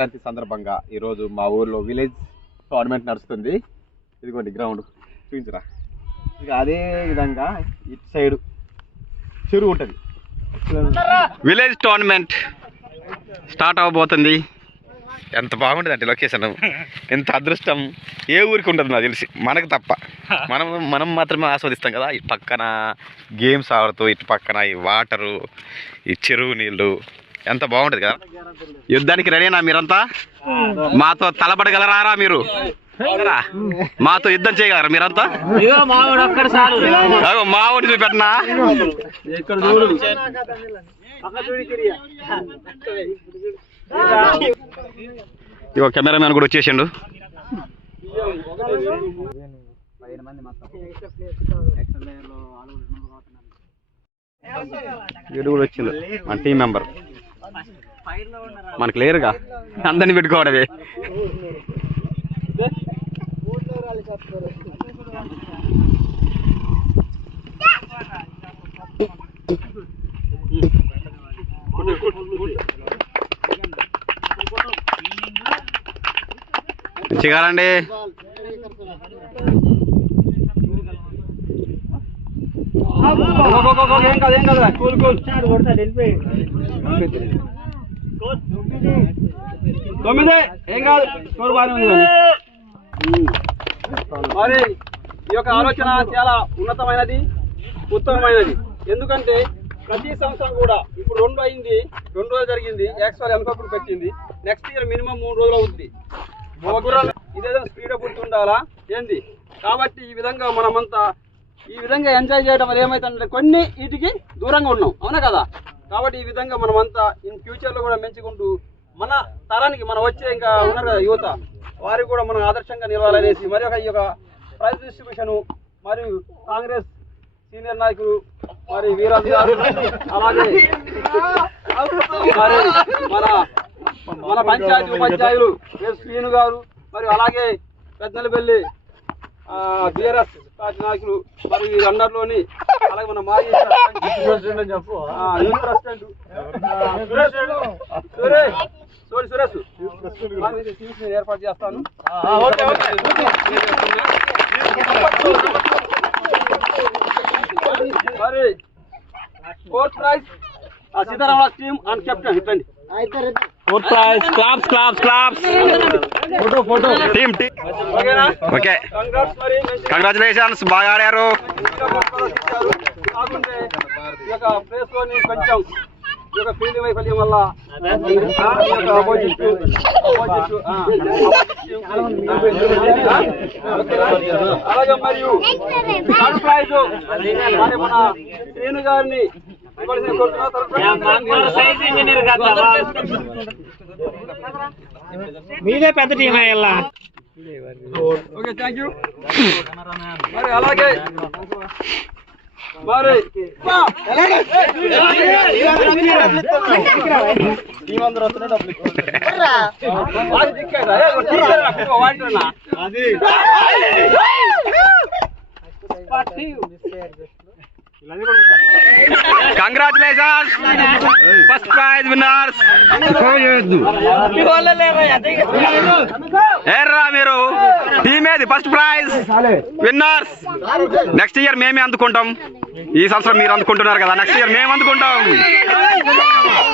సంక్రాంతి సందర్భంగా ఈరోజు మా ఊర్లో విలేజ్ టోర్నమెంట్ నడుస్తుంది. ఇదిగోండి గ్రౌండ్ చూపించరా. ఇక అదే విధంగా ఇటు సైడ్ చెరువు ఉంటుంది. విలేజ్ టోర్నమెంట్ స్టార్ట్ అవ్వబోతుంది. ఎంత బాగుంటుంది అంటే లొకేషన్, ఎంత అదృష్టం ఏ ఊరికి ఉంటుంది నాకు తెలిసి, మనకు తప్ప. మనం మాత్రమే ఆస్వాదిస్తాం కదా. ఇటు పక్కన గేమ్స్ ఆడుతూ, ఇటు పక్కన ఈ వాటరు, ఈ చెరువు నీళ్ళు, ఎంత బాగుంటుంది కదా. యుద్ధానికి రెడీనా మీరంతా? మాతో తలపడగలరా? మీరు మాతో యుద్ధం చేయగలరా మీరంతా? మా ఊరి చూపెట్టనా? ఇగో కెమెరామ్యాన్ కూడా వచ్చేసిండు. వీడు కూడా వచ్చిండు మన టీం మెంబర్. మనకు లేరుగా, అందరినీ పెట్టుకోవడమే. మంచిగారండి. ఏం కాదు, స్కోర్ బాగానే ఉంది. మరి ఈ యొక్క ఆలోచన చాలా ఉన్నతమైనది, ఉత్తమమైనది. ఎందుకంటే ప్రతి సంవత్సరం కూడా ఇప్పుడు 2 అయింది, 2 రోజులు జరిగింది. యాక్చువల్ ఎన్కప్పుడు పెట్టింది. నెక్స్ట్ ఇయర్ మినిమం 3 రోజులు అవుతుంది. ఇదేదో స్పీడ్ అప్ ఉండాలా ఏంది. కాబట్టి ఈ విధంగా మనమంతా ఈ విధంగా ఎంజాయ్ చేయడం వల్ల ఏమైతుందంటే కొన్ని వీటికి దూరంగా ఉన్నాం, అవునా కదా. కాబట్టి ఈ విధంగా మనమంతా ఇన్ ఫ్యూచర్లో కూడా పెంచుకుంటూ మన తరానికి, మన వచ్చే ఇంకా ఉన్నారు కదా యువత, వారికి కూడా మనం ఆదర్శంగా నిలవాలనేసి మరి ఈ యొక్క ప్రైజ్ డిస్ట్రిబ్యూషన్ మరియు కాంగ్రెస్ సీనియర్ నాయకులు మరి వీరందరూ, అలాగే మరి మన పంచాయతీ ఉపాధ్యాయులు శ్రీను గారు, మరియు అలాగే పెద్దలపల్లి బిఆర్ఎస్ పార్టీ నాయకులు, మరి వీరందరిలోని అలాగే మన మాజీ ప్రెసిడెంట్ సురేష్ ఏర్పాటు చేస్తాను. మరి fourth prize Sitaramaraju team and captain ఇవ్వండి. Fourth prize claps claps claps. Photo team ఓకేనా? ఓకే, కంగ్రాచులేషన్స్, బాగా ఆడారు. కాకుంటే ఈ యొక్క ప్లేస్ లోని కొంచెం ఈ యొక్క ఫీల్డ్ వైఫల్యం వల్ల అలాగే మరియు థర్డ్ ప్రైజ్ మరి మన శ్రీను గారిని మీదే పెద్ద టీం అయ్యా. Okay, thank you. మరి అలాగే మరి కంగ్రాచులేషన్స్, ఫస్ట్ ప్రైజ్ విన్నర్స్. ఏర్రా మీరు టీమ్ ఏది? First prize winners. Next year మేమే అందుకుంటాం. ఈ సంవత్సరం మీరు అందుకుంటున్నారు కదా, నెక్స్ట్ ఇయర్ మేము అందుకుంటాం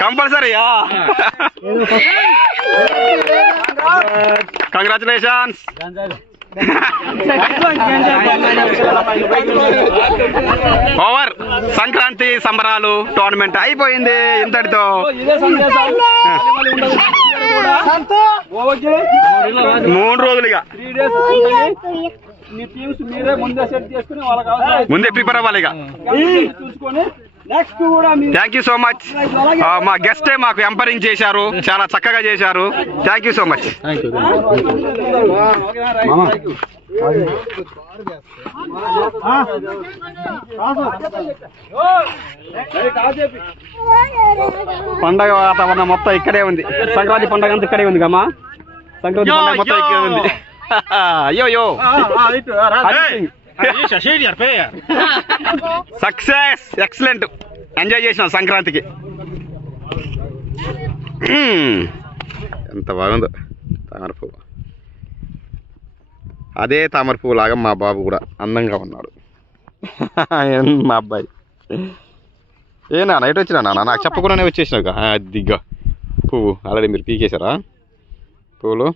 కంపల్సరీ. కంగ్రాచులేషన్స్. ఓవర్. సంక్రాంతి సంబరాలు టోర్నమెంట్ అయిపోయింది ఇంతటితో. 3 రోజులుగా ముందే ప్రిపేర్ అవ్వాలి. Thank you so much. మా గెస్టే మాకు ఎంపరింగ్ చేశారు, చాలా చక్కగా చేశారు. Thank you so much. పండగ వాతావరణం మొత్తం ఇక్కడే ఉంది. సంక్రాంతి పండగ అంతా ఇక్కడే ఉంది కమ్మా. సంక్రాంతి పండగ మొత్తం ఇక్కడే ఉంది. అయ్యో సక్సెస్, ఎక్సలెంట్. ఎంజాయ్ చేసినాం సంక్రాంతికి. ఎంత బాగుందో తామర పువ్వు. అదే తామర పువ్వు లాగా మా బాబు కూడా అందంగా ఉన్నాడు. మా అబ్బాయి ఏ నాన్న ఎటు వచ్చినా నాన్న, నాకు చెప్పకుండానే వచ్చేసినాక దిగ్గా పువ్వు ఆల్రెడీ మీరు పీకేశారా పువ్వులు.